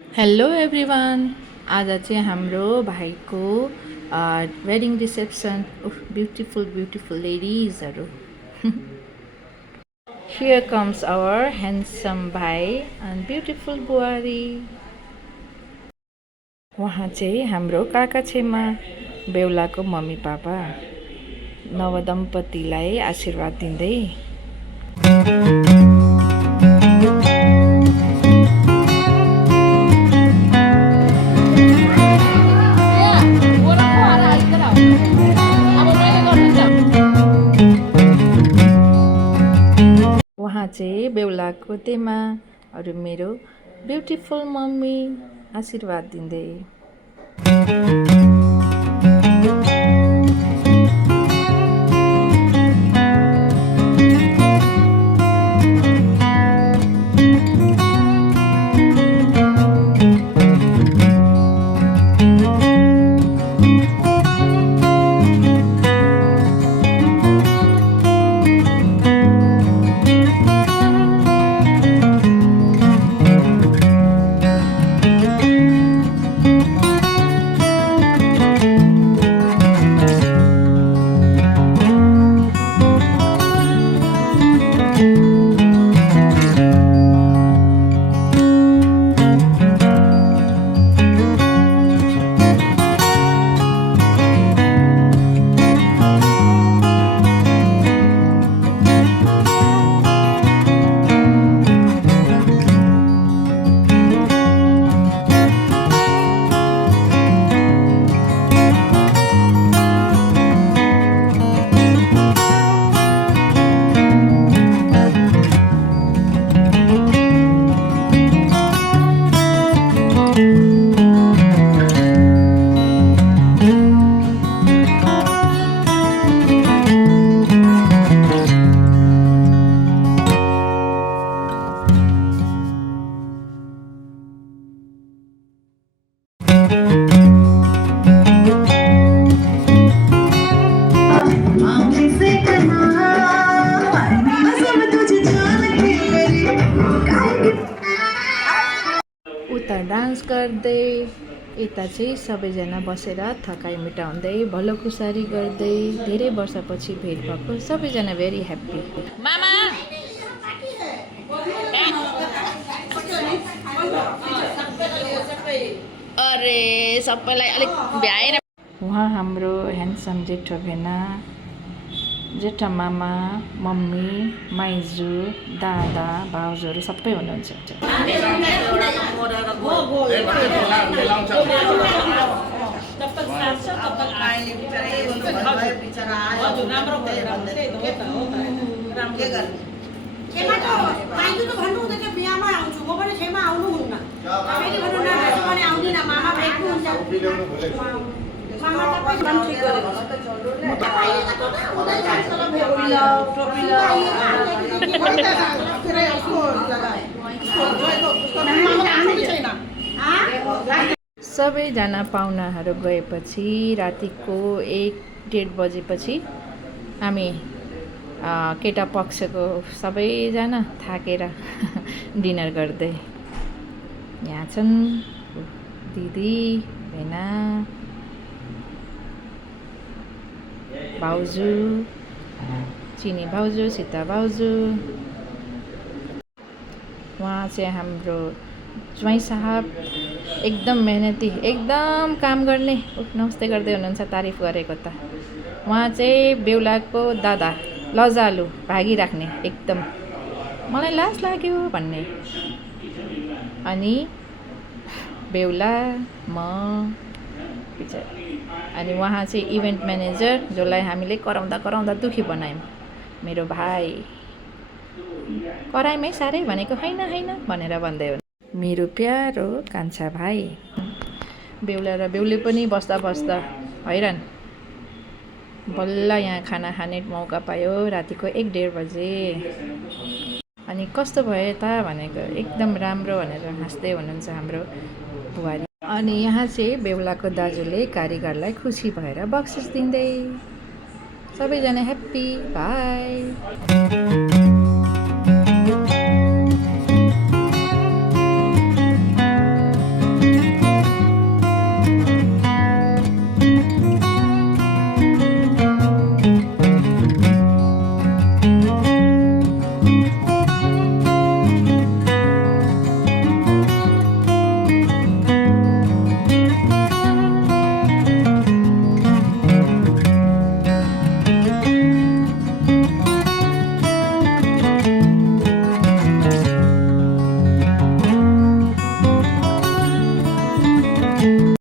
Hello everyone. आज चाहिँ हाम्रो भाइको वेडिङ रिसेप्सन। ब्युटिफुल ब्युटिफुल लेडिजहरू। हियर कम्स आवर ह्यान्डसम भाइ एन्ड ब्युटिफुल बुहारी। उहाँ चाहिँ हाम्रो काका छेमा बेहुलाको मम्मी पापा नवदम्पतिलाई आशीर्वाद दिँदै। उहाँ चाहिँ बेहुलाको तेमा अरू मेरो ब्युटिफुल मम्मी आशीर्वाद दिँदै। उता डान्स गर्दै यता चाहिँ सबैजना बसेर थकाइ मेटाउँदै भलोकुसारी गर्दै धेरै वर्षपछि भेट भएको सबैजना भेरी ह्याप्पी। मामा अरे सबैलाई अलिक भ्याएन। उहाँ हाम्रो ह्यान्डसम जेठो भेना, जेठा मामा, मम्मी, माइजू, दादा, भाउजूहरू सबै हुनुहुन्छ। सबैजना पाहुनाहरू गएपछि रातिको 1-1:30 बजेपछि हामी केटा पक्षको सबैजना थाकेर डिनर गर्दै। यहाँ छन् दिदी, भेना, भाउजू, चिनी भाउजू, सीता भाउजू। उहाँ चाहिँ हाम्रो ज्वाइँ साहब एकदम मेहनती, एकदम काम गर्ने। नमस्ते गर्दै हुनुहुन्छ, तारिफ गरेको त। उहाँ चाहिँ बेहुलाको दादा, लजालु, भागिराख्ने एकदम, मलाई लाज लाग्यो भन्ने। अनि बेहुला म अनि उहाँ चाहिँ इभेन्ट म्यानेजर, जसलाई हामीले कराउँदा दुखी बनायौँ। मेरो भाइ कराइमै साह्रै भनेको होइन भनेर भन्दै हो। मेरो प्यारो कान्छा भाइ। बेहुला र बेहुली पनि बस्दा हैरान। बल्ल यहाँ खाना खाने मौका पायो रातिको 1-1:30 बजे। अनि कस्तो भयो त भनेको एकदम राम्रो भनेर हाँस्दै हुनुहुन्छ हाम्रो बुहारी। अनि यहाँ चाहिँ बेहुलाको दाजुले कारिगरलाई खुसी भएर बक्सिस दिँदै। सबैजना ह्याप्पी। बाई।